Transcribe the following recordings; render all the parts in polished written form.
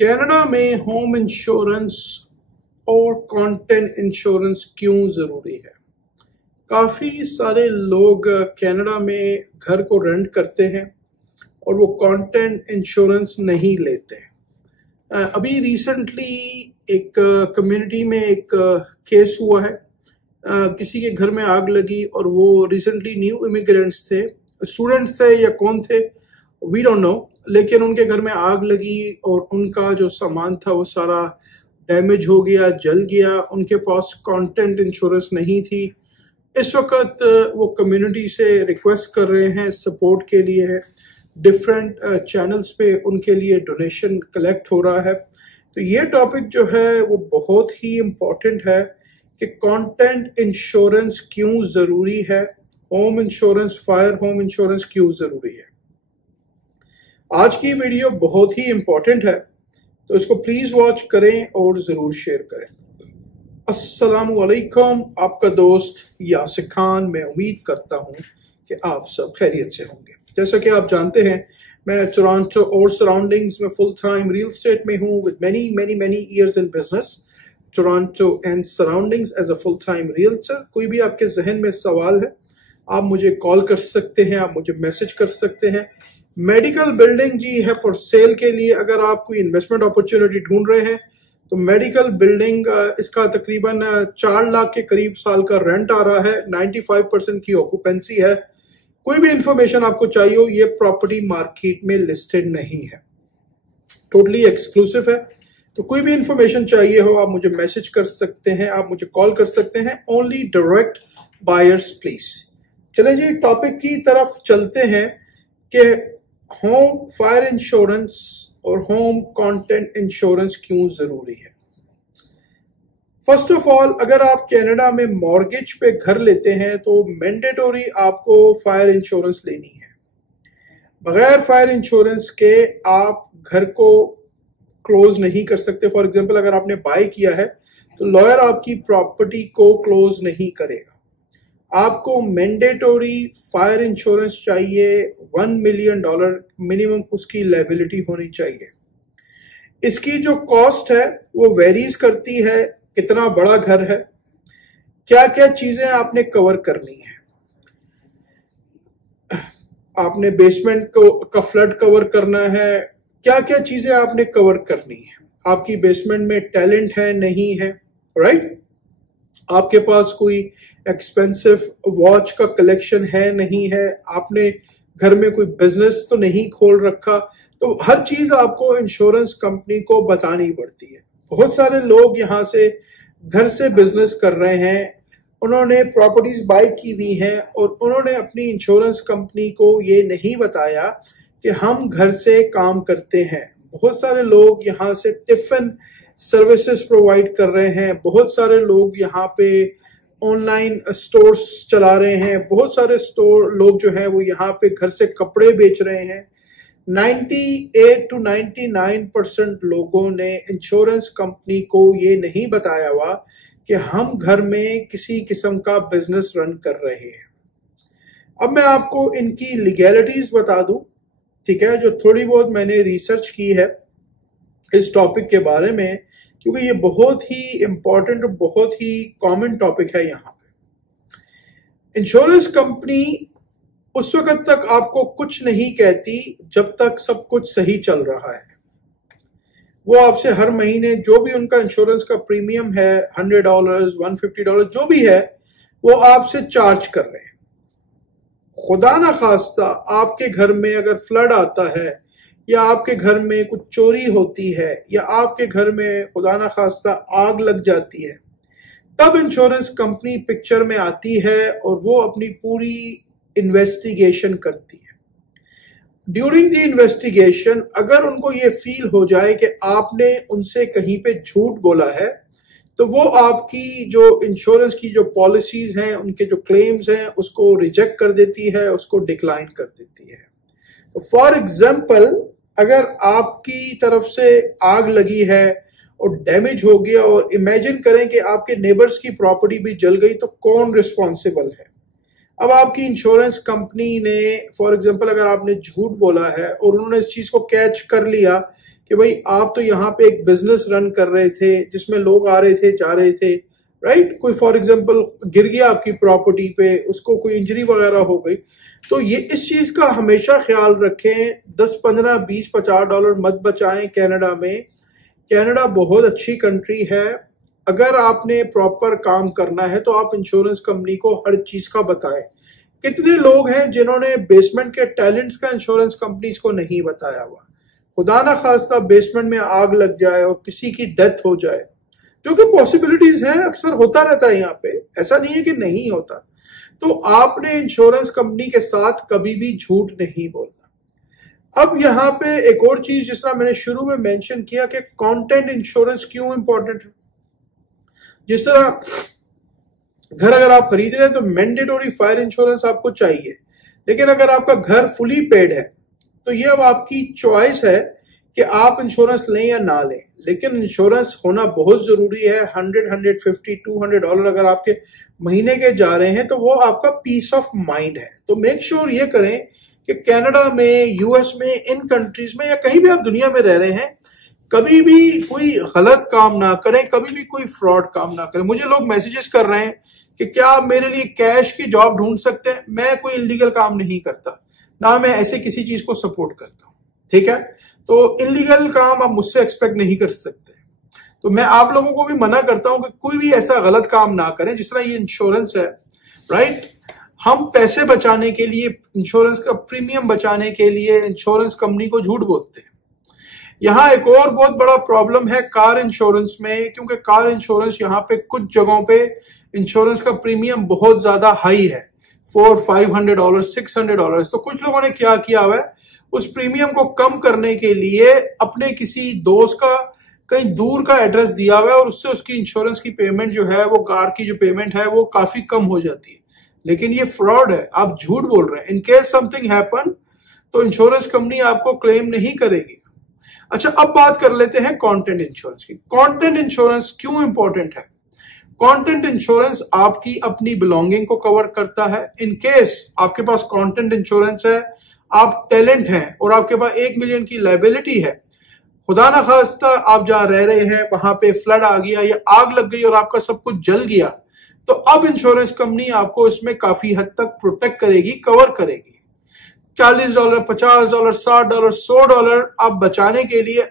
Canada में home insurance और content insurance क्यों जरूरी है? काफी सारे लोग कनाडा में घर को रेंट करते हैं और वो कंटेंट इंश्योरेंस नहीं लेते। अभी रिसेंटली एक कम्युनिटी में एक केस हुआ है। किसी के घर में आग लगी और वो रिसेंटली न्यू इमिग्रेंट्स थे, स्टूडेंट्स थे या कौन थे, वी डोंट नो, लेकिन उनके घर में आग लगी और उनका जो सामान था वो सारा डैमेज हो गया, जल गया। उनके पास कंटेंट इंश्योरेंस नहीं थी। इस वक्त वो कम्युनिटी से रिक्वेस्ट कर रहे हैं सपोर्ट के लिए। डिफरेंट चैनल्स पे उनके लिए डोनेशन कलेक्ट हो रहा है। तो ये टॉपिक जो है वो बहुत ही इम्पोर्टेंट है कि कंटेंट इंश्योरेंस क्यों जरूरी है, home insurance, fire home insurance क्यों जरूरी है। आज की वीडियो बहुत ही इंपॉर्टेंट है, तो इसको प्लीज वॉच करें और जरूर शेयर करें। अस्सलामु अलैकुम, आपका दोस्त यासिर खान। मैं उम्मीद करता हूं कि आप सब खैरियत से होंगे। जैसा कि आप जानते हैं, मैं टोरंटो और सराउंडिंग्स में फुल टाइम रियल एस्टेट में हूं with many many many years in business. Toronto and surroundings as a full time realtor. कोई भी आपके जहन में सवाल है, आप मुझे कॉल कर सकते हैं, आप मुझे मैसेज कर सकते हैं। मेडिकल बिल्डिंग जी है फॉर सेल के लिए। अगर आप कोई इन्वेस्टमेंट अपॉर्चुनिटी ढूंढ रहे हैं तो मेडिकल बिल्डिंग, इसका तकरीबन 4 लाख के करीब साल का रेंट आ रहा है, 95% की ऑक्यूपेंसी है। कोई भी इंफॉर्मेशन आपको चाहिए हो, ये प्रॉपर्टी मार्केट में लिस्टेड नहीं है, टोटली एक्सक्लूसिव है। तो कोई भी इंफॉर्मेशन चाहिए हो, आप मुझे मैसेज कर सकते हैं, आप मुझे कॉल कर सकते हैं। Only direct buyers please. चले जी टॉपिक की तरफ चलते हैं कि होम फायर इंश्योरेंस और होम कंटेंट इंश्योरेंस क्यों जरूरी है। फर्स्ट ऑफ ऑल, अगर आप कनाडा में मॉर्गेज पे घर लेते हैं तो मैंडेटरी आपको फायर इंश्योरेंस लेनी है। बगैर फायर इंश्योरेंस के आप घर को क्लोज नहीं कर सकते। फॉर एग्जांपल, अगर आपने बाय किया है तो लॉयर आपकी प्रॉपर्टी को क्लोज नहीं करेगा। आपको मैंडेटरी फायर इंश्योरेंस चाहिए। $1 मिलियन मिनिमम उसकी लायबिलिटी होनी चाहिए। इसकी जो कॉस्ट है वो वेरीज करती है, कितना बड़ा घर है, क्या क्या चीजें आपने कवर करनी है। आपने बेसमेंट का फ्लड कवर करना है, क्या क्या चीजें आपने कवर करनी है। आपकी बेसमेंट में टैलेंट है नहीं है, राइट? आपके पास कोई एक्सपेंसिव वॉच का कलेक्शन है नहीं है, आपने घर में कोई बिजनेस तो नहीं खोल रखा। तो हर चीज आपको इंश्योरेंस कंपनी को बतानी पड़ती है। बहुत सारे लोग यहाँ से घर से बिजनेस कर रहे हैं, उन्होंने प्रॉपर्टीज बाय की हुई हैं और उन्होंने अपनी इंश्योरेंस कंपनी को ये नहीं बताया कि हम घर से काम करते हैं। बहुत सारे लोग यहाँ से टिफिन सर्विसेज प्रोवाइड कर रहे हैं, बहुत सारे लोग यहाँ पे ऑनलाइन स्टोर्स चला रहे हैं, बहुत सारे स्टोर लोग जो हैं वो यहाँ पे घर से कपड़े बेच रहे हैं। 98 to 99% लोगों ने इंश्योरेंस कंपनी को ये नहीं बताया हुआ कि हम घर में किसी किस्म का बिजनेस रन कर रहे हैं। अब मैं आपको इनकी लीगैलिटीज बता दूं, ठीक है, जो थोड़ी बहुत मैंने रिसर्च की है इस टॉपिक के बारे में, क्योंकि ये बहुत ही इंपॉर्टेंट और बहुत ही कॉमन टॉपिक है। यहाँ पे इंश्योरेंस कंपनी उस वक्त तक आपको कुछ नहीं कहती जब तक सब कुछ सही चल रहा है। वो आपसे हर महीने जो भी उनका इंश्योरेंस का प्रीमियम है, $100, $150 जो भी है, वो आपसे चार्ज कर रहे हैं। खुदा ना खास्ता आपके घर में अगर फ्लड आता है या आपके घर में कुछ चोरी होती है या आपके घर में खुदा ना खास्ता आग लग जाती है, तब इंश्योरेंस कंपनी पिक्चर में आती है और वो अपनी पूरी इन्वेस्टिगेशन करती है। ड्यूरिंग द इन्वेस्टिगेशन अगर उनको ये फील हो जाए कि आपने उनसे कहीं पे झूठ बोला है, तो वो आपकी जो इंश्योरेंस की जो पॉलिसीज हैं, उनके जो क्लेम्स हैं, उसको रिजेक्ट कर देती है, उसको डिक्लाइन कर देती है। तो फॉर एग्जाम्पल, अगर आपकी तरफ से आग लगी है और डैमेज हो गया और इमेजिन करें कि आपके नेबर्स की प्रॉपर्टी भी जल गई, तो कौन रिस्पॉन्सिबल है? अब आपकी इंश्योरेंस कंपनी ने, फॉर एग्जांपल, अगर आपने झूठ बोला है और उन्होंने इस चीज को कैच कर लिया कि भाई आप तो यहाँ पे एक बिजनेस रन कर रहे थे जिसमें लोग आ रहे थे जा रहे थे, राइट। कोई फॉर एग्जांपल गिर गया आपकी प्रॉपर्टी पे, उसको कोई इंजरी वगैरह हो गई, तो ये इस चीज का हमेशा ख्याल रखें। 10, 15, 20, $50 मत बचाएं कनाडा में। कनाडा बहुत अच्छी कंट्री है। अगर आपने प्रॉपर काम करना है तो आप इंश्योरेंस कंपनी को हर चीज का बताएं। कितने लोग हैं जिन्होंने बेसमेंट के टैलेंट्स का इंश्योरेंस कंपनीज को नहीं बताया हुआ। खुदा ना खास्ता बेसमेंट में आग लग जाए और किसी की डेथ हो जाए, जो कि पॉसिबिलिटीज है, अक्सर होता रहता है यहाँ पे, ऐसा नहीं है कि नहीं होता। तो आपने इंश्योरेंस कंपनी के साथ कभी भी झूठ नहीं बोलना। अब यहाँ पे एक और चीज, जिस तरह मैंने शुरू में मेंशन किया कि कंटेंट इंश्योरेंस क्यों इंपॉर्टेंट है। जिस तरह घर अगर आप खरीद रहे हैं तो मैंडेटरी फायर इंश्योरेंस आपको चाहिए, लेकिन अगर आपका घर फुली पेड है तो ये अब आपकी चॉइस है कि आप इंश्योरेंस लें या ना लें। लेकिन इंश्योरेंस होना बहुत जरूरी है। $100, $150, $200 अगर आपके महीने के जा रहे हैं तो वो आपका पीस ऑफ माइंड है। तो मेक श्योर ये करें कि कनाडा में, यूएस में, इन कंट्रीज में या कहीं भी आप दुनिया में रह रहे हैं, कभी भी कोई गलत काम ना करें, कभी भी कोई फ्रॉड काम ना करें। मुझे लोग मैसेजेस कर रहे हैं कि क्या आप मेरे लिए कैश की जॉब ढूंढ सकते हैं। मैं कोई इलीगल काम नहीं करता, ना मैं ऐसे किसी चीज को सपोर्ट करता हूं, ठीक है। तो इलीगल काम आप मुझसे एक्सपेक्ट नहीं कर सकते। तो मैं आप लोगों को भी मना करता हूं कि कोई भी ऐसा गलत काम ना करें। जिस तरह ये इंश्योरेंस है, राइट, हम पैसे बचाने के लिए, इंश्योरेंस का प्रीमियम बचाने के लिए इंश्योरेंस कंपनी को झूठ बोलते हैं। यहाँ एक और बहुत बड़ा प्रॉब्लम है कार इंश्योरेंस में, क्योंकि कार इंश्योरेंस यहाँ पे कुछ जगहों पे इंश्योरेंस का प्रीमियम बहुत ज्यादा हाई है, $400, $500, $600। तो कुछ लोगों ने क्या किया हुआ है, उस प्रीमियम को कम करने के लिए अपने किसी दोस्त का कहीं दूर का एड्रेस दिया हुआ है और उससे उसकी इंश्योरेंस की पेमेंट जो है, वो कार की जो पेमेंट है वो काफी कम हो जाती है। लेकिन ये फ्रॉड है, आप झूठ बोल रहे हैं। इन केस समथिंग हैपन तो इंश्योरेंस कंपनी आपको क्लेम नहीं करेगी। अच्छा, अब बात कर लेते हैं कंटेंट इंश्योरेंस की। कंटेंट इंश्योरेंस क्यों इंपॉर्टेंट है? कंटेंट इंश्योरेंस आपकी अपनी बिलोंगिंग को कवर करता है। इन केस आपके पास कंटेंट इंश्योरेंस है, आप टैलेंट हैं और आपके पास 1 मिलियन की लायबिलिटी है, खुदा ना खास्ता आप जहां रह रहे हैं वहां पे फ्लड आ गया या आग लग गई और आपका सब कुछ जल गया, तो अब इंश्योरेंस कंपनी आपको इसमें काफी हद तक प्रोटेक्ट करेगी, कवर करेगी। $40, $50, $60, $100 आप बचाने के लिए।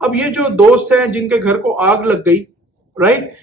अब ये जो दोस्त हैं जिनके घर को आग लग गई, राइट,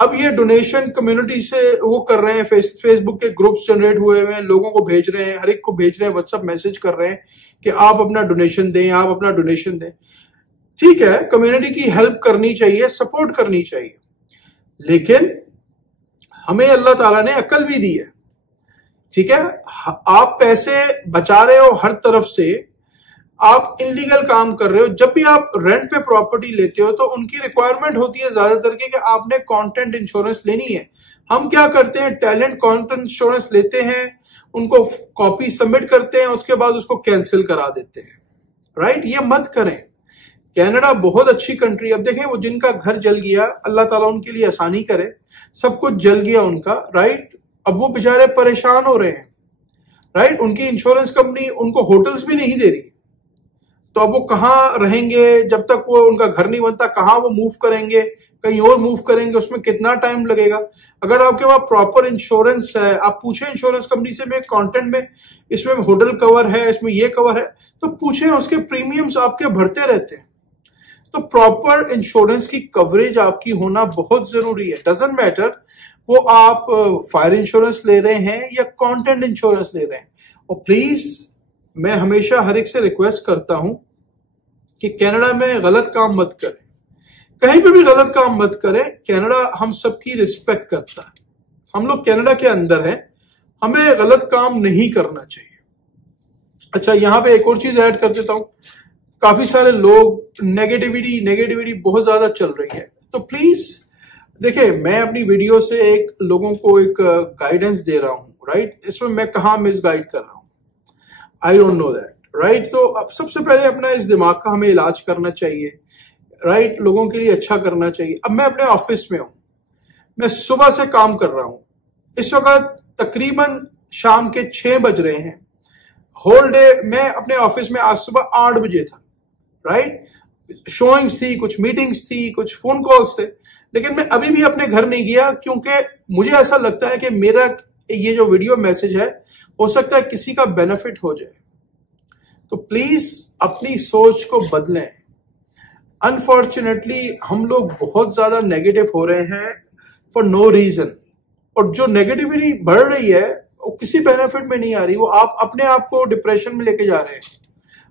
अब ये डोनेशन कम्युनिटी से वो कर रहे हैं, फेसबुक के ग्रुप्स जनरेट हुए हुए हैं, लोगों को भेज रहे हैं, हर एक को भेज रहे हैं, व्हाट्सएप मैसेज कर रहे हैं कि आप अपना डोनेशन दें, आप अपना डोनेशन दें। ठीक है, कम्युनिटी की हेल्प करनी चाहिए, सपोर्ट करनी चाहिए, लेकिन हमें अल्लाह ताला ने अक्ल भी दी है, ठीक है। आप पैसे बचा रहे हो हर तरफ से, आप इलीगल काम कर रहे हो। जब भी आप रेंट पे प्रॉपर्टी लेते हो तो उनकी रिक्वायरमेंट होती है ज्यादातर की कि आपने कंटेंट इंश्योरेंस लेनी है। हम क्या करते हैं, टैलेंट कंटेंट इंश्योरेंस लेते हैं, उनको कॉपी सबमिट करते हैं, उसके बाद उसको कैंसिल करा देते हैं, राइट। ये मत करें। कनाडा बहुत अच्छी कंट्री। अब देखें, वो जिनका घर जल गया, अल्लाह ताला उनके लिए आसानी करे, सब कुछ जल गया उनका, राइट, अब वो बेचारे परेशान हो रहे हैं, राइट। उनकी इंश्योरेंस कंपनी उनको होटल्स भी नहीं दे रही, तो अब वो कहाँ रहेंगे जब तक वो उनका घर नहीं बनता, कहाँ वो मूव करेंगे, कहीं और मूव करेंगे, उसमें कितना टाइम लगेगा। अगर आपके पास प्रॉपर इंश्योरेंस है, आप पूछें इंश्योरेंस कंपनी से, मैं कंटेंट में इसमें होटल कवर है, इसमें ये कवर है, तो पूछें, उसके प्रीमियम्स आपके बढ़ते रहते हैं। तो प्रॉपर इंश्योरेंस की कवरेज आपकी होना बहुत जरूरी है। डजंट मैटर वो आप फायर इंश्योरेंस ले रहे हैं या कंटेंट इंश्योरेंस ले रहे हैं। और प्लीज, मैं हमेशा हर एक से रिक्वेस्ट करता हूं कि कनाडा में गलत काम मत करें, कहीं पे भी गलत काम मत करें। कनाडा हम सबकी रिस्पेक्ट करता है, हम लोग कनाडा के अंदर हैं, हमें गलत काम नहीं करना चाहिए। अच्छा, यहां पे एक और चीज ऐड कर देता हूं। काफी सारे लोग नेगेटिविटी बहुत ज्यादा चल रही है, तो प्लीज देखिए, मैं अपनी वीडियो से एक लोगों को एक गाइडेंस दे रहा हूं, राइट। इसमें मैं कहाँ मिस गाइड कर रहा हूं, I don't know that, right. तो अब सबसे पहले अपना इस दिमाग का हमें इलाज करना चाहिए, राइट, लोगों के लिए अच्छा करना चाहिए। अब मैं अपने ऑफिस में हूं, मैं सुबह से काम कर रहा हूं, इस वक्त तकरीबन शाम के 6 बज रहे हैं। होल डे मैं अपने ऑफिस में आज सुबह 8 बजे था, राइट। शोइंग्स थी, कुछ मीटिंग्स थी, कुछ फोन कॉल्स थे, लेकिन मैं अभी भी अपने घर नहीं गया क्योंकि मुझे ऐसा लगता है कि मेरा ये जो वीडियो मैसेज है हो सकता है किसी का बेनिफिट हो जाए। तो प्लीज अपनी सोच को बदलें। अनफॉर्चुनेटली हम लोग बहुत ज्यादा नेगेटिव हो रहे हैं फॉर नो रीजन, और जो नेगेटिविटी बढ़ रही है वो किसी बेनिफिट में नहीं आ रही, वो आप अपने आप को डिप्रेशन में लेके जा रहे हैं।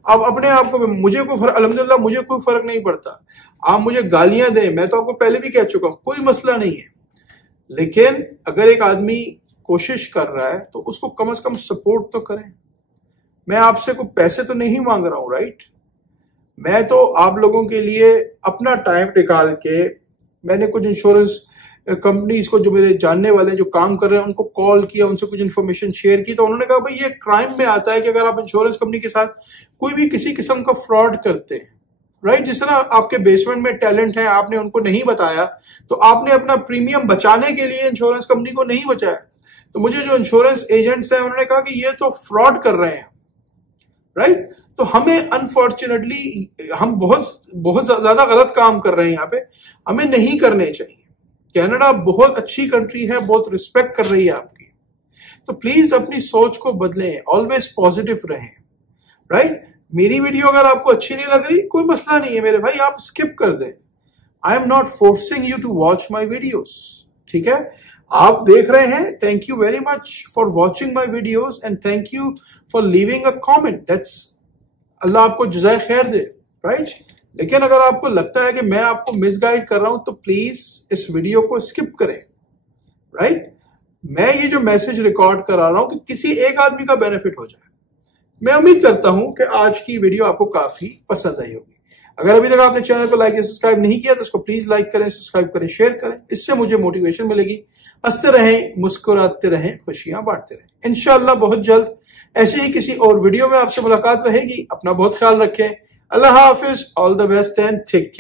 आप अपने आप को, मुझे कोई अल्हम्दुलिल्लाह मुझे कोई फर्क नहीं पड़ता, आप मुझे गालियां दें, मैं तो आपको पहले भी कह चुका हूं, कोई मसला नहीं है। लेकिन अगर एक आदमी कोशिश कर रहा है तो उसको कम से कम सपोर्ट तो करें। मैं आपसे कोई पैसे तो नहीं मांग रहा हूं, राइट? मैं तो आप लोगों के लिए अपना टाइम निकाल के, मैंने कुछ इंश्योरेंस कंपनीज को जो मेरे जानने वाले जो काम कर रहे हैं उनको कॉल किया, उनसे कुछ इन्फॉर्मेशन शेयर की, तो उन्होंने कहा भाई ये क्राइम में आता है कि अगर आप इंश्योरेंस कंपनी के साथ कोई भी किसी किस्म का फ्रॉड करते हैं, राइट? जिस तरह आपके बेसमेंट में टैलेंट है, आपने उनको नहीं बताया, तो आपने अपना प्रीमियम बचाने के लिए इंश्योरेंस कंपनी को नहीं बचाया। तो मुझे जो इंश्योरेंस एजेंट्स हैं उन्होंने कहा कि ये तो फ्रॉड कर रहे हैं, राइट? तो हमें अनफॉर्चुनेटली हम बहुत ज्यादा गलत काम कर रहे हैं यहाँ पे, हमें नहीं करने चाहिए। कनाडा बहुत अच्छी कंट्री है, बहुत रिस्पेक्ट कर रही है आपकी, तो प्लीज अपनी सोच को बदलें, ऑलवेज पॉजिटिव रहें, राइट? मेरी वीडियो अगर आपको अच्छी नहीं लग रही, कोई मसला नहीं है मेरे भाई, आप स्किप कर दें। I am not forcing you to watch my videos, ठीक है? आप देख रहे हैं, thank you very much for watching my videos and thank you for leaving a comment. That's, अल्लाह आपको जज़ाए खैर दे, राइट? लेकिन अगर आपको लगता है कि मैं आपको मिसगाइड कर रहा हूं तो प्लीज इस वीडियो को स्किप करें, राइट? मैं ये जो मैसेज रिकॉर्ड करा रहा हूं कि किसी एक आदमी का बेनिफिट हो जाए। मैं उम्मीद करता हूं कि आज की वीडियो आपको काफी पसंद आई होगी। अगर अभी तक आपने चैनल को लाइक या सब्सक्राइब नहीं किया तो इसको प्लीज लाइक करें, सब्सक्राइब करें, शेयर करें, इससे मुझे मोटिवेशन मिलेगी। हंसते रहें, मुस्कुराते रहें, खुशियां बांटते रहें। इंशाअल्लाह बहुत जल्द ऐसे ही किसी और वीडियो में आपसे मुलाकात रहेगी। अपना बहुत ख्याल रखें। अल्लाह हाफिज, all the best and take care.